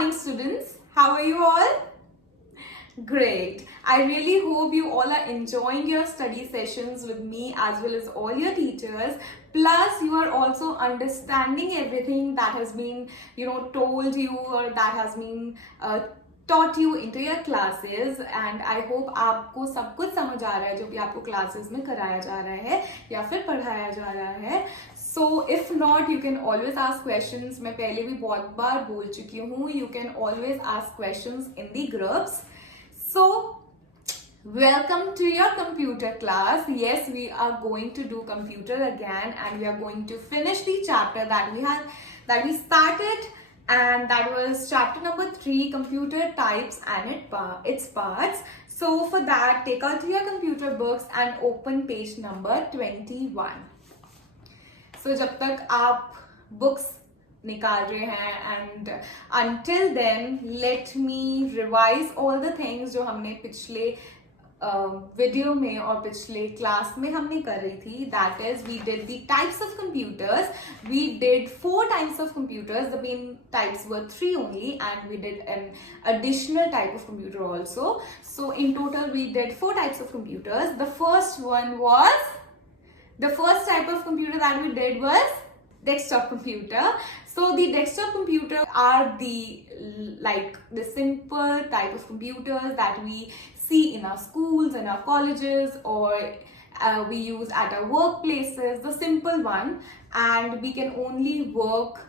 morning, students. How are you all? Great. I really hope you all are enjoying your study sessions with me as well as all your teachers. Plus, you are also understanding everything that has been, told you or that has been taught you into your classes. And I hope आपको सब कुछ समझ आ रहा है जो भी आपको classes में कराया जा रहा है या फिर पढ़ाया जा रहा है. So if not, you can always ask questions. मैं पहले भी बहुत बार बोल चुकी हूँ. You can always ask questions in the groups. So, welcome to your computer class. Yes, we are going to do computer again, and we are going to finish the chapter that we started, and that was chapter number 3, computer types and its parts. So for that, take out your computer books and open page number 21. So जब तक आप books निकाल रहे हैं and until then let me revise all the things जो हमने पिछले video में और पिछले क्लास में हमने कर रही थी. That is, we did the types of computers. We did 4 types of computers. The main types were 3 only, and we did an additional type of computer also. So in total we did 4 types of computers. The first type of computer that we did was desktop computer. So the desktop computer are the simple type of computers that we see in our schools, in our colleges, or we use at our workplaces, the simple one, and we can only work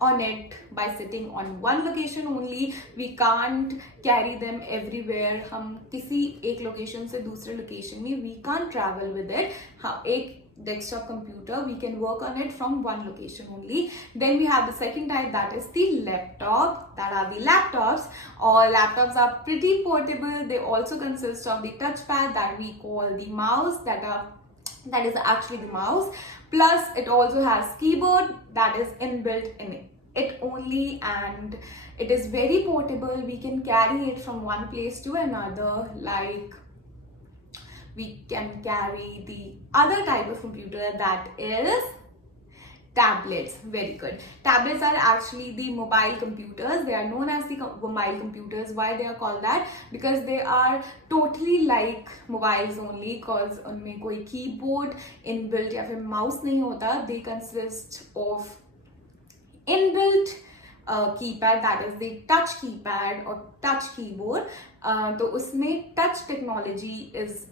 on it by sitting on one location only. We can't carry them everywhere. हम किसी एक location से दूसरे location में we can't travel with it. हाँ, एक desktop computer, we can work on it from one location only. Then we have the second type, that is the laptop. That are the laptops. All laptops are pretty portable. They also consist of the touchpad that we call the mouse, that is actually the mouse. Plus it also has keyboard that is inbuilt in it only, and it is very portable. We can carry it from one place to another, like we can carry the other type of computer, that is tablets. Very good. Tablets are actually the mobile computers. They are known as the mobile computers. Why they are called that? Because they are totally like mobiles only, because उनमें कोई keyboard inbuilt या फिर mouse नहीं होता. They consist of inbuilt keypad, that is the touch keypad or touch keyboard. तो उसमें touch technology is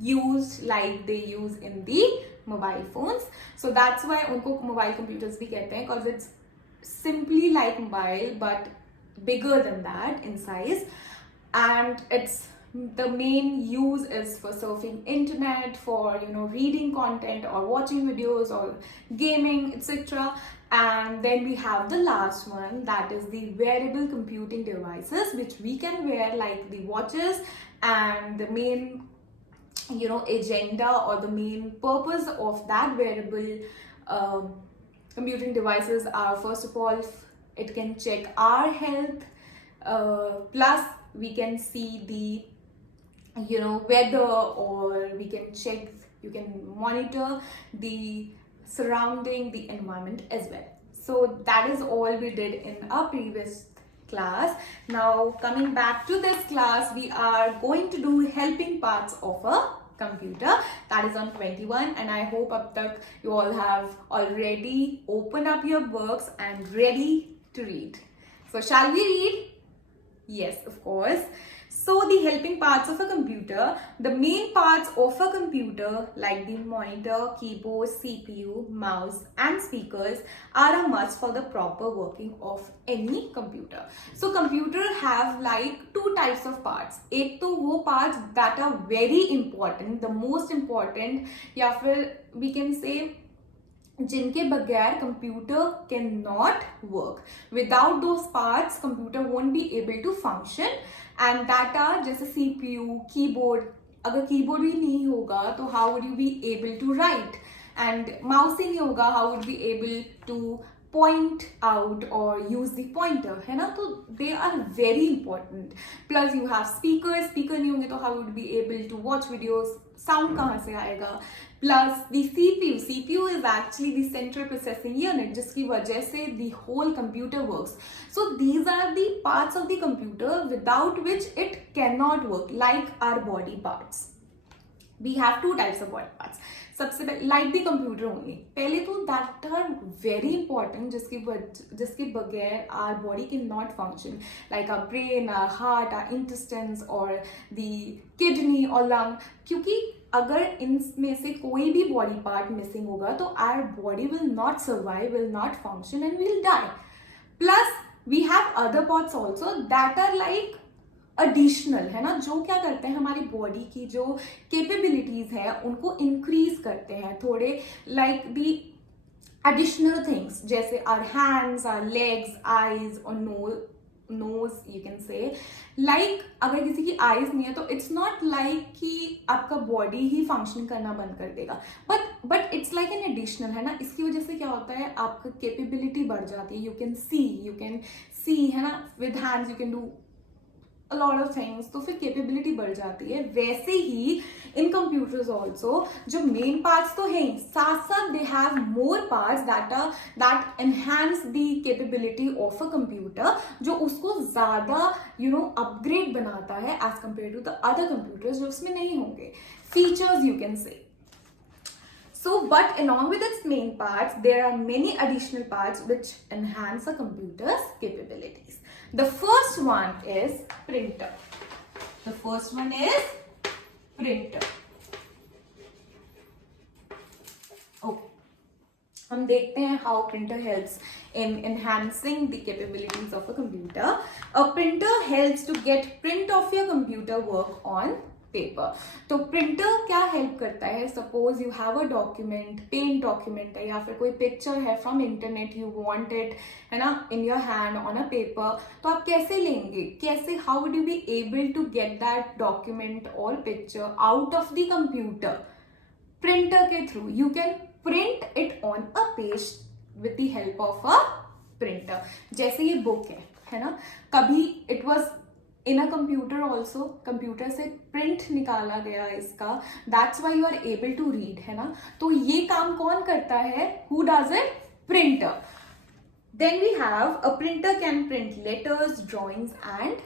used like they use in the mobile phones. So that's why उनको mobile computers भी कहते हैं, because it's simply like mobile but bigger than that in size, and the main use is for surfing internet, for reading content or watching videos or gaming, etc. And then we have the last one, that is the wearable computing devices, which we can wear like the watches. And the main agenda or the main purpose of that wearable computing devices are, first of all, it can check our health, plus we can see the weather, or you can monitor the surrounding, the environment as well. So that is all we did in our previous class. Now coming back to this class, we are going to do helping parts of a computer. That is on 21, and I hope up tak you all have already opened up your books and ready to read. So shall we read? Yes, of course. So the helping parts of a computer, the main parts of a computer like the monitor, keyboard, CPU, mouse and speakers are a must for the proper working of any computer. So computer have like 2 types of parts. एक तो वो parts that are very important, the most important, या फिर we can say जिनके बगैर computer cannot work. Without those parts, computer won't be able to function. And that are जैसे CPU, keyboard. अगर keyboard ही नहीं होगा तो how would you be able to write? And mouse ही नहीं होगा, how would you be able to point out or use the pointer, है ना. तो they are very important. Plus you have speakers नहीं होंगे तो how would be able to watch videos, sound कहाँ से आएगा. Plus the CPU is actually the central processing unit, जिसकी वजह से the whole computer works. So these are the parts of the computer without which it cannot work, like our body parts. We have two types of body parts. सबसे पहले like the computer only. पहले तो that are very important, जिसके बगैर our body cannot function, like our brain, our heart, our intestines or the kidney or lung. क्योंकि अगर इनमें से कोई भी body part missing होगा तो our body will not survive, will not function and will die. Plus we have other parts also that are like additional, है ना, जो क्या करते हैं हमारी बॉडी की जो कैपेबिलिटीज है उनको इंक्रीज करते हैं थोड़े, लाइक दी एडिशनल थिंग्स, जैसे our hands, our legs, eyes और nose you can say. Like अगर किसी की आईज नहीं है तो इट्स नॉट लाइक कि आपका बॉडी ही फंक्शन करना बंद कर देगा, but it's like an additional, है ना. इसकी वजह से क्या होता है, आपका कैपेबिलिटी बढ़ जाती है. यू कैन सी, है ना, with hands you can do a lot of things, तो फिर कैपेबिलिटी बढ़ जाती है. वैसे ही इन कंप्यूटर्स ऑल्सो जो मेन पार्ट्स तो हैं, साथ साथ they have more parts that enhance the capability of a computer, जो उसको ज्यादा अपग्रेड बनाता है as compare to the other computers जो उसमें नहीं होंगे. Features you can say. So, but along with its main parts, there are many additional parts which enhance a computer's capabilities. The first one is printer. The first one is printer. Okay. हम देखते हैं how printer helps in enhancing the capabilities of a computer. A printer helps to get print of your computer work on paper. तो printer क्या help करता है, suppose you have a document, paint document है या फिर कोई picture है from internet, you want it, है ना, in your hand on a paper, तो आप कैसे लेंगे, कैसे, how would you be able to get that document और picture out of the computer. Printer के through you can print it on a page with the help of a printer. जैसे ये book है ना, कभी it was in a computer also, computer से print निकाला गया इसका, that's why you are able to read, है ना. तो ये काम कौन करता है, who does it, printer. Then we have a printer can print letters, drawings and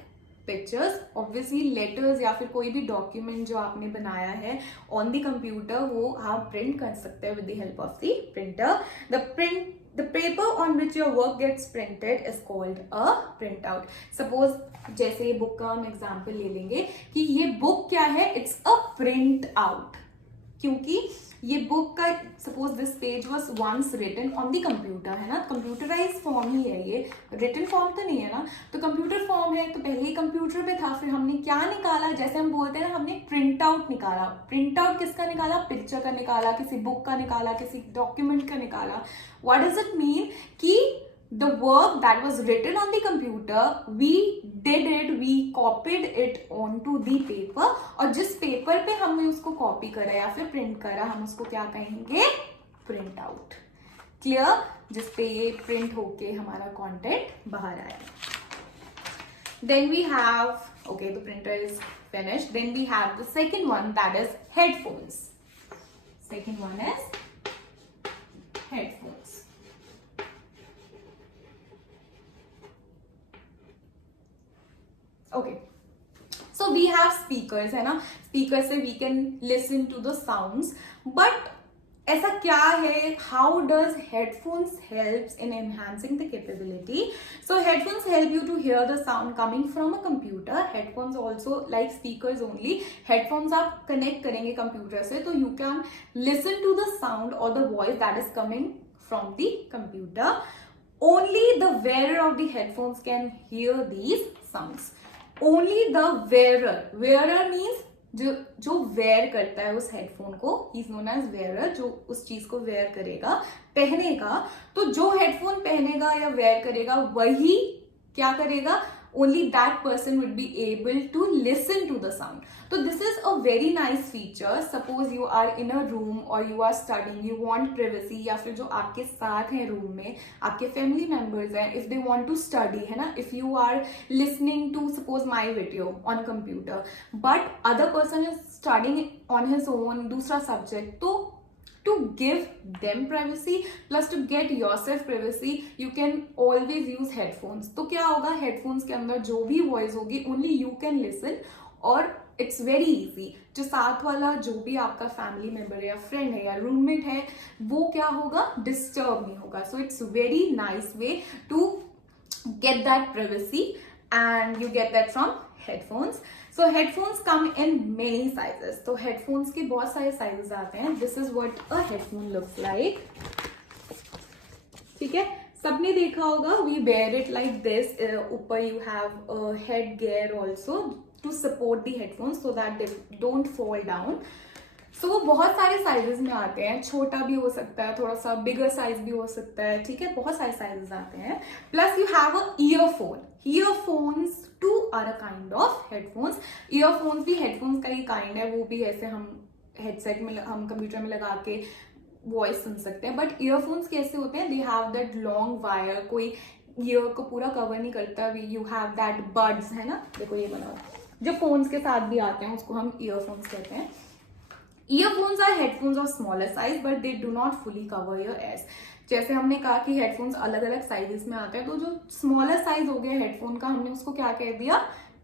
pictures. Obviously letters या फिर कोई भी डॉक्यूमेंट जो आपने बनाया है ऑन द कंप्यूटर वो आप प्रिंट कर सकते हैं with the help of the printer. The paper on which your work gets printed is called a printout. Suppose जैसे ये बुक का हम एग्जाम्पल ले लेंगे कि ये बुक क्या है, इट्स अ प्रिंट आउट. क्योंकि ये बुक का suppose this page was once written on the computer, है ना, कंप्यूटराइज फॉर्म ही है ये, रिटन फॉर्म तो नहीं है ना, तो कंप्यूटर फॉर्म है, तो पहले ही कंप्यूटर पे था, फिर हमने क्या निकाला, जैसे हम बोलते हैं ना, हमने प्रिंट आउट निकाला. प्रिंट आउट किसका निकाला, पिक्चर का निकाला, किसी बुक का निकाला, किसी डॉक्यूमेंट का निकाला. व्हाट डज इट मीन कि the work that was written on the computer, we did it, we copied it onto the paper, और जिस पेपर पे हमने उसको कॉपी करा या फिर प्रिंट करा हम उसको क्या कहेंगे, प्रिंट आउट. क्लियर, जिस पे ये प्रिंट होके हमारा कंटेंट बाहर आया. Then we have, okay, the printer is finished. Then we have the second one, that is headphones. Second one is headphones. Okay, so we have speakers, है ना, speakers से we can listen to the sounds, but ऐसा क्या है, how does headphones helps in enhancing the capability? So headphones help you to hear the sound coming from a computer. Headphones also like speakers only. Headphones आप connect करेंगे computer से, तो you can listen to the sound or the voice that is coming from the computer. Only the wearer of the headphones can hear these sounds. Only the wearer means जो wear करता है उस headphone को, he is known as wear, जो उस चीज को where करेगा, पहनेगा. तो जो हेडफोन पहनेगा या वेयर करेगा वही क्या करेगा, only that person would be able to listen to the sound. So this is a very nice feature. Suppose you are in a room or you are studying, you want privacy, या फिर जो आपके साथ हैं room में, आपके family members हैं, if they want to study, है ना, if you are listening to suppose my video on computer, but other person is studying on his own दूसरा subject, तो to give them privacy plus to get yourself privacy, you can always use headphones. तो क्या होगा, headphones के अंदर जो भी voice होगी only you can listen, और it's very easy. जो साथ वाला जो भी आपका family member है या friend है या roommate है, वो क्या होगा, disturb नहीं होगा. So it's very nice way to get that privacy, and you get that from headphones. So headphones come in many sizes. तो headphones के बहुत सारे sizes आते हैं. This is what a headphone looks like. ठीक है, सबने देखा होगा. We wear it like this. ऊपर you have a head gear also to support the headphones so that they don't fall down. So वो बहुत सारे साइजेस में आते हैं. छोटा भी हो सकता है, थोड़ा सा बिगर साइज भी हो सकता है. ठीक है, बहुत सारे साइजेस आते हैं. Plus you have a earphone. Earphones too are a kind of headphones. Earphones भी हेडफोन्स का ही काइंड है. वो भी ऐसे हम हेडसेट में, हम कंप्यूटर में लगा के वॉइस सुन सकते हैं. बट ईयरफोन्स कैसे होते हैं, they have that long wire, कोई ईयर को पूरा कवर नहीं करता. यू हैव दैट बड्स, है ना, देखो ये बना जो फोन्स के साथ भी आते हैं, उसको हम ईयरफोन्स कहते हैं. Earphones are headphones of smaller size, but they do not fully cover your ears. जैसे हमने कहा कि हेडफोन्स अलग अलग साइजेस में आते हैं, तो जो स्मॉलर साइज हो गया हेडफोन का, हमने उसको क्या कह दिया,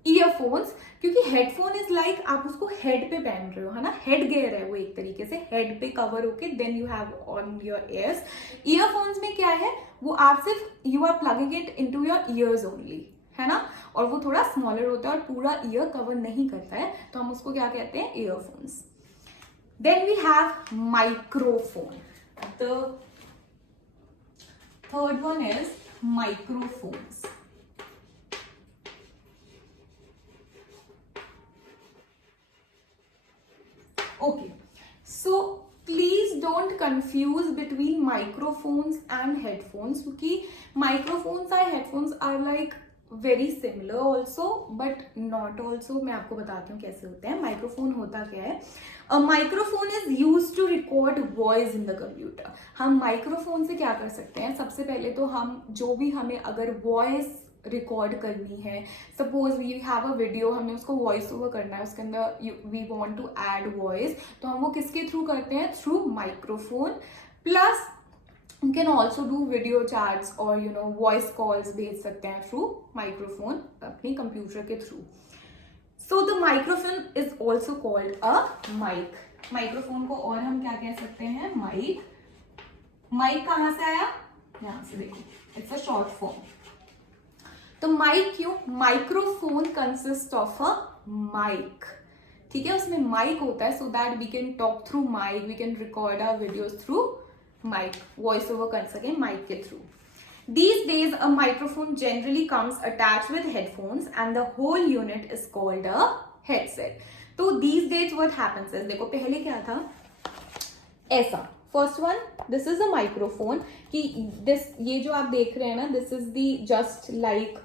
ईयरफोन्स. क्योंकि हेडफोन इज लाइक आप उसको हेड पे पहन रहे हो, है ना, हेड गेयर है वो एक तरीके से, हेड पे कवर होके then you have on your ears. Earphones में क्या है, वो आप सिर्फ you are plugging it into your ears only, है ना, और वो थोड़ा स्मॉलर होता है और पूरा ईयर कवर नहीं करता है, तो हम उसको क्या कहते हैं, earphones. Then we have microphone. The third one is microphones. Okay, so please don't confuse between microphones and headphones, क्योंकि microphones और headphones are like very similar also but not also. मैं आपको बताती हूँ कैसे होते हैं. माइक्रोफोन होता क्या है, a microphone is use to record voice in the computer. हम माइक्रोफोन से क्या कर सकते हैं, सबसे पहले तो हम जो भी हमें अगर वॉइस रिकॉर्ड करनी है, suppose we have a video, हमने उसको वॉइस ओवर करना है, उसके अंदर we want to add voice, तो हम वो किसके थ्रू करते हैं, through microphone. Plus you can also do video chats or you know voice calls भेज सकते हैं through microphone अपनी कंप्यूटर के through. So the microphone is also called a mic. Microphone को और हम क्या कह सकते हैं, माइक. माइक कहाँ से आया, यहाँ से देखो, इट्स अ शॉर्ट फॉर्म. तो माइक क्यों, microphone consist of a mic. ठीक है, उसमें माइक होता है so that we can talk through mic, we can record our videos through mic, voice over कर सके mic के through. These days a microphone generally comes attached with headphones and the whole unit is called a headset. तो these days what happens is, देखो पहले क्या था, ऐसा first one, this is a microphone, कि दिस ये जो आप देख रहे हैं ना, this is the just like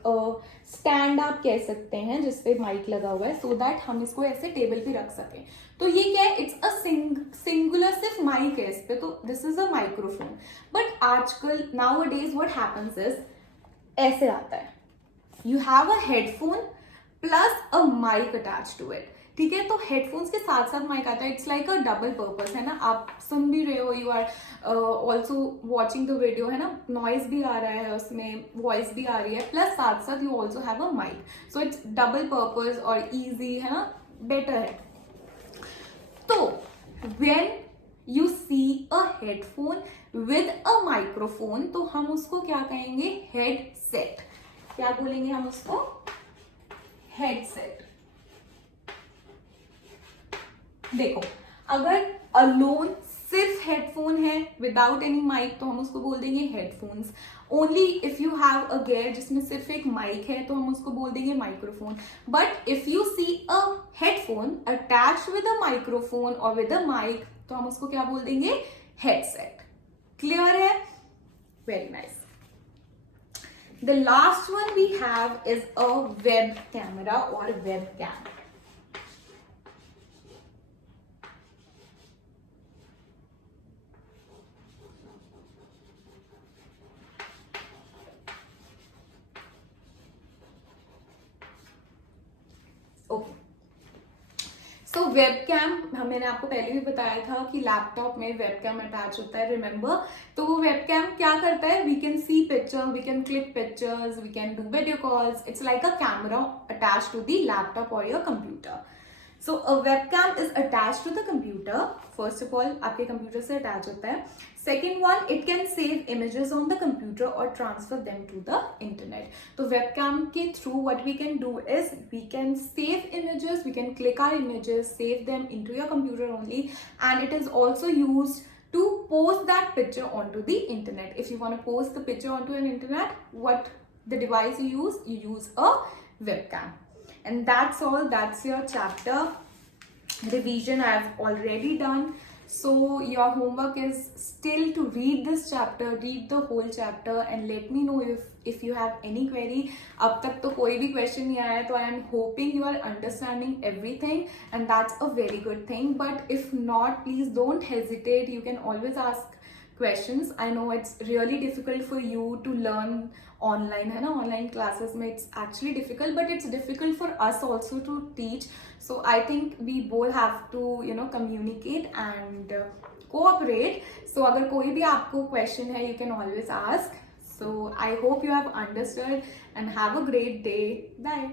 stand आप कह सकते हैं जिसपे माइक लगा हुआ है, सो दैट हम इसको ऐसे टेबल पे रख सकें. तो ये क्या है, इट्स अ सिंगुलर सिर्फ माइक है इस पे, तो this is a microphone. But आजकल nowadays what happens is, ऐसे आता है, you have a headphone plus a mic attach to it. ठीक है, तो हेडफोन्स के साथ साथ माइक आता है. It's like a double purpose, है ना, आप सुन भी रहे हो, you are also watching the video, है ना, नॉइज भी आ रहा है उसमें, वॉइस भी आ रही है, प्लस साथ साथ you also have a mic. So it's double purpose और ईजी, है ना, बेटर है. तो when you see a headphone with a microphone, तो हम उसको क्या कहेंगे, हेडसेट. क्या बोलेंगे हम उसको, हेडसेट. देखो, अगर अलोन सिर्फ हेडफोन है विदाउट एनी माइक, तो हम उसको बोल देंगे headphones. Only if you have a gear जिसमें सिर्फ एक माइक है, तो हम उसको बोल देंगे microphone. But if you see a headphone attached with a microphone और विद अ माइक, तो हम उसको क्या बोल देंगे, हेडसेट. क्लियर है, very nice. The last one we have is a web camera or webcam. Okay, so webcam मैंने आपको पहले भी बताया था कि लैपटॉप में वेबकैम अटैच होता है, रिमेंबर। तो वो वेबकैम क्या करता है, we can see picture, we can click pictures, we can do video calls. It's like a camera attach to the laptop और your computer. So a webcam is attached to the computer. First of all, आपके computer से attach होता है. Second one, it can save images on the computer or transfer them to the internet. तो webcam के through what we can do is we can save images, we can click our images, save them into your computer only, and it is also used to post that picture onto the internet. If you want to post the picture onto an internet, what the device you use a webcam. And that's all. That's your chapter revision. I have already done. So your homework is still to read this chapter, read the whole chapter, and let me know if you have any query. अब तक तो कोई भी question नहीं आया, तो I am hoping you are understanding everything, and that's a very good thing. But if not, please don't hesitate. You can always ask questions. I know it's really difficult for you to learn online, है ना, online classes में it's actually difficult, but it's difficult for us also to teach. So I think we both have to, you know, communicate and cooperate. So अगर कोई भी आपको question है, you can always ask. So I hope you have understood and have a great day. Bye.